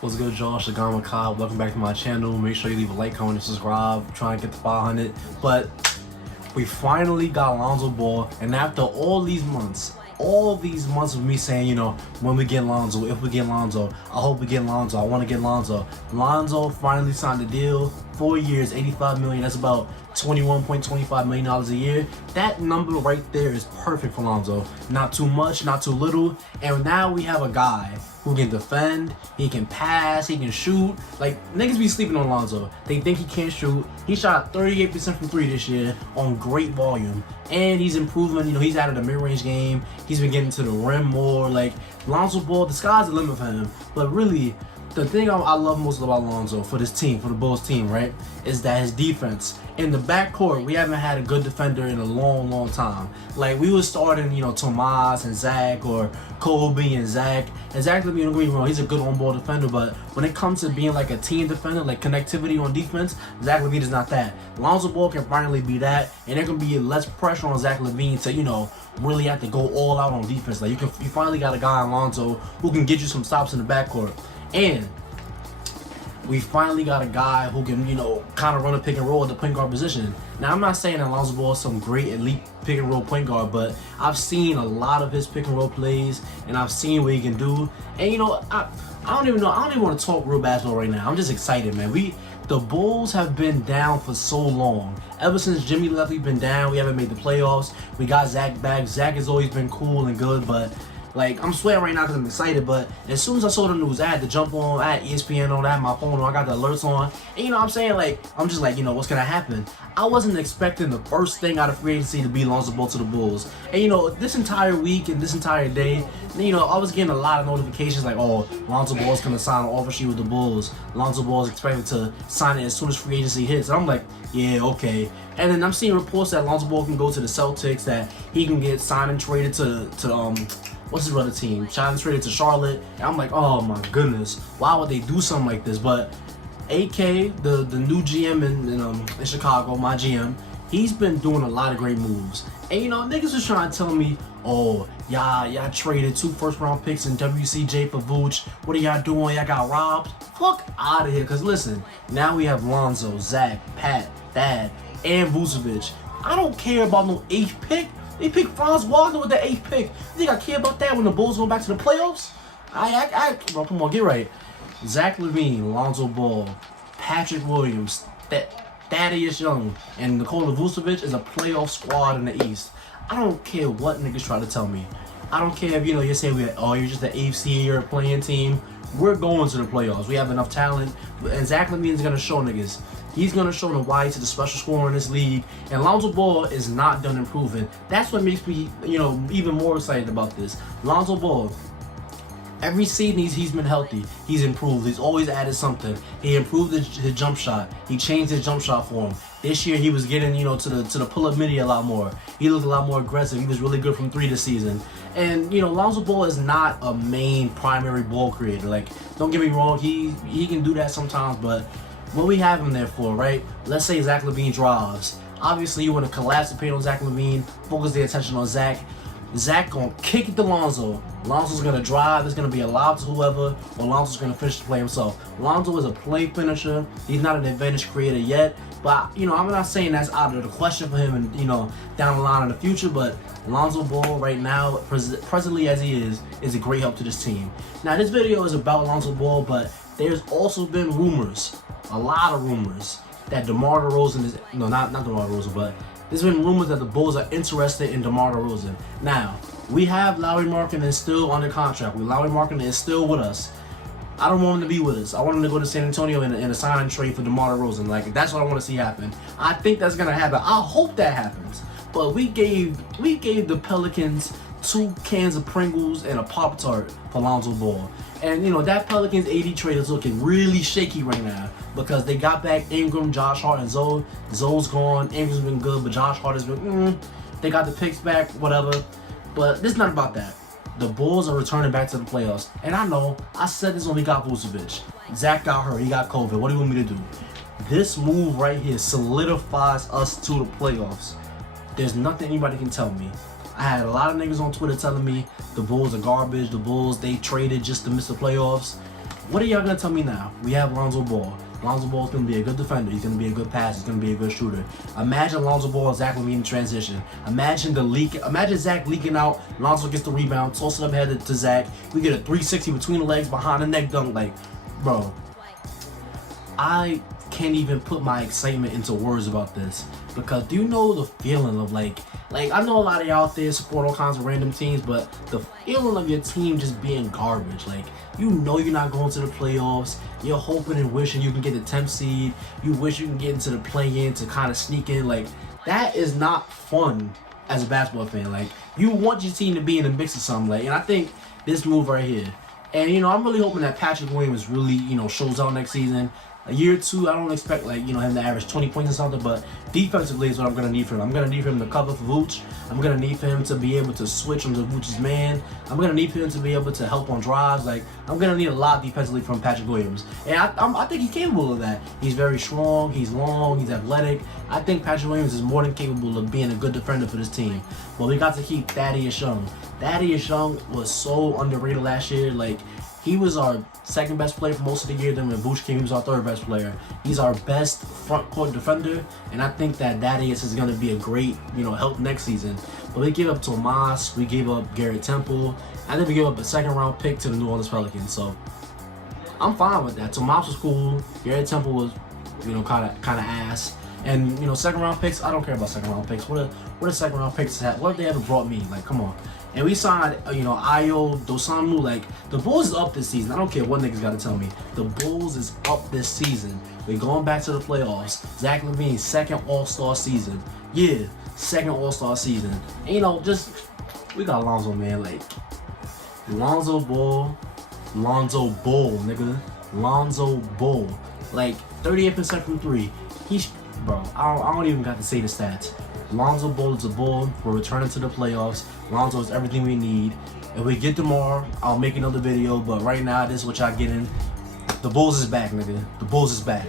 What's good, y'all? Shagama Cobb. Welcome back to my channel. Make sure you leave a like, comment, and subscribe. I'm trying to get to 500. But we finally got Lonzo Ball, and after all these months of me saying, you know, when we get Lonzo, if we get Lonzo, I hope we get Lonzo, I want to get Lonzo. Lonzo finally signed a deal, 4 years, $85 million. That's about $21.25 million a year. That number right there is perfect for Lonzo. Not too much, not too little. And now we have a guy who can defend, he can pass, he can shoot. Like, niggas be sleeping on Lonzo. They think he can't shoot. He shot 38% from 3 this year on great volume. And he's improving, you know, he's added a mid-range game. He's been getting to the rim more. Like, Lonzo Ball, the sky's the limit for him. But really, the thing I love most about Lonzo for this team, for the Bulls team, right, is that his defense. In the backcourt, we haven't had a good defender in a long time. Like, we were starting, you know, Tomas and Zach, or Kobe and Zach. And Zach lavine, don't get me wrong, he's a good on-ball defender, but when it comes to being like a team defender, like connectivity on defense, Zach lavine is not that. Lonzo Ball can finally be that, and there can be less pressure on Zach lavine to, you know, really have to go all out on defense. Like, you finally got a guy in Lonzo who can get you some stops in the backcourt. And we finally got a guy who can, you know, kind of run a pick and roll at the point guard position. Now, I'm not saying that Lonzo Ball is some great elite pick and roll point guard, but I've seen a lot of his pick and roll plays, and I've seen what he can do. And, you know, I don't even want to talk real basketball right now. I'm just excited, man. The Bulls have been down for so long. Ever since Jimmy left, we've been down. We haven't made the playoffs. We got Zach back. Zach has always been cool and good, but like, I'm sweating right now because I'm excited, but as soon as I saw the news, I had to jump on, I had ESPN on, I had my phone on, I got the alerts on, and you know what I'm saying, like, I'm just like, you know, what's gonna happen? I wasn't expecting the first thing out of free agency to be Lonzo Ball to the Bulls. And you know, this entire week and this entire day, you know, I was getting a lot of notifications like, oh, Lonzo Ball's gonna sign an offer sheet with the Bulls. Lonzo Ball's expected to sign it as soon as free agency hits. And I'm like, yeah, okay. And then I'm seeing reports that Lonzo Ball can go to the Celtics, that he can get signed and traded to what's his other team? China's traded to Charlotte. And I'm like, oh my goodness, why would they do something like this? But AK, the new GM in Chicago, my GM, he's been doing a lot of great moves. And you know, niggas was trying to tell me, oh, y'all traded 2 first-round picks in WCJ for Vooch. What are y'all doing? Y'all got robbed? Fuck out of here. Cause listen, now we have Lonzo, Zach, Pat, Thad, and Vucevic. I don't care about no 8th pick. They picked Franz Wagner with the 8th pick. You think I care about that when the Bulls go back to the playoffs? Bro, come on, get right. Zach lavine, Lonzo Ball, Patrick Williams, Thaddeus Young, and Nikola Vucevic is a playoff squad in the East. I don't care what niggas try to tell me. I don't care if, you know, you say you're just the AFC, you're a playing team. We're going to the playoffs. We have enough talent, and Zach lavine is gonna show niggas. He's gonna show them why he's the special scorer in this league. And Lonzo Ball is not done improving. That's what makes me, you know, even more excited about this. Lonzo Ball, every season he's been healthy, he's improved. He's always added something. He improved his jump shot. He changed his jump shot for him. This year he was getting, you know, to the pull-up midi a lot more. He looked a lot more aggressive. He was really good from 3 this season. And you know, Lonzo Ball is not a main primary ball creator. Like, don't get me wrong, he can do that sometimes, but what we have him there for, right? Let's say Zach lavine drives. Obviously, you want to collapse the paint on Zach lavine, focus the attention on Zach. Zach gonna kick it to Lonzo. Lonzo's gonna drive. It's gonna be a lob to whoever, or Lonzo's gonna finish the play himself. Lonzo is a play finisher. He's not an advantage creator yet, but you know, I'm not saying that's out of the question for him, and you know, down the line in the future. But Lonzo Ball right now, presently as he is a great help to this team. Now, this video is about Lonzo Ball, but there's also been rumors, a lot of rumors, that DeMar DeRozan is, no, not DeMar DeRozan, but there's been rumors that the Bulls are interested in DeMar DeRozan. Now, we have Lauri Markkanen still under contract. Lauri Markkanen is still with us. I don't want him to be with us. I want him to go to San Antonio in a sign and trade for DeMar DeRozan. Like, that's what I want to see happen. I think that's gonna happen. I hope that happens. But we gave the Pelicans 2 cans of Pringles and a Pop-Tart for Lonzo Ball. And you know, that Pelicans AD trade is looking really shaky right now because they got back Ingram, Josh Hart, and Zoe. Zoe's gone. Ingram's been good, but Josh Hart has been, they got the picks back, whatever. But this is not about that. The Bulls are returning back to the playoffs. And I know, I said this when we got Vucevic. Zach got hurt, he got COVID. What do you want me to do? This move right here solidifies us to the playoffs. There's nothing anybody can tell me. I had a lot of niggas on Twitter telling me the Bulls are garbage, the Bulls, they traded just to miss the playoffs. What are y'all gonna tell me now? We have Lonzo Ball. Lonzo Ball is gonna be a good defender. He's gonna be a good passer. He's gonna be a good shooter. Imagine Lonzo Ball and Zach LaVine in transition. Imagine the leak. Imagine Zach leaking out. Lonzo gets the rebound, toss it up headed to Zach. We get a 360 between the legs, behind the neck dunk. Like, bro, I can't even put my excitement into words about this, because do you know the feeling of like I know a lot of y'all out there support all kinds of random teams, but the feeling of your team just being garbage, like, you know you're not going to the playoffs, you're hoping and wishing you can get the 10th seed, you wish you can get into the play-in to kind of sneak in, like, that is not fun as a basketball fan. Like, you want your team to be in the mix of something, like, and I think this move right here, and you know, I'm really hoping that Patrick Williams really, you know, shows out next season. A year or two, I don't expect, like, you know, him to average 20 points or something, but defensively is what I'm going to need from him. I'm going to need for him to cover for Vooch. I'm going to need for him to be able to switch onto Vooch's man. I'm going to need for him to be able to help on drives. Like, I'm going to need a lot defensively from Patrick Williams. And I think he's capable of that. He's very strong. He's long. He's athletic. I think Patrick Williams is more than capable of being a good defender for this team. But we got to keep Thaddeus Young. Thaddeus Young was so underrated last year. Like, he was our second best player for most of the year. Then when Vooch came, he was our third best player. He's our best front court defender, and I think that Thaddeus is going to be a great, you know, help next season. But we gave up Tomas, we gave up Garrett Temple, and then we gave up a second-round pick to the New Orleans Pelicans. So I'm fine with that. Tomas was cool. Garrett Temple was, you know, kind of ass. And you know, second-round picks, I don't care about second-round picks. What a second-round picks have? What have they ever brought me? Like, come on. And we signed, you know, Ayo Dosunmu. Like, the Bulls is up this season. I don't care what niggas got to tell me. The Bulls is up this season. We're going back to the playoffs. Zach LaVine's second All-Star season. Yeah, second All-Star season. And, you know, just, we got Lonzo, man. Like, Lonzo Ball, nigga. Lonzo Ball. Like, 38% from three. Bro, I don't even got to say the stats. Lonzo Ball is a bull. We're returning to the playoffs. Lonzo is everything we need. If we get tomorrow, I'll make another video. But right now, this is what y'all getting. The Bulls is back, nigga. The Bulls is back.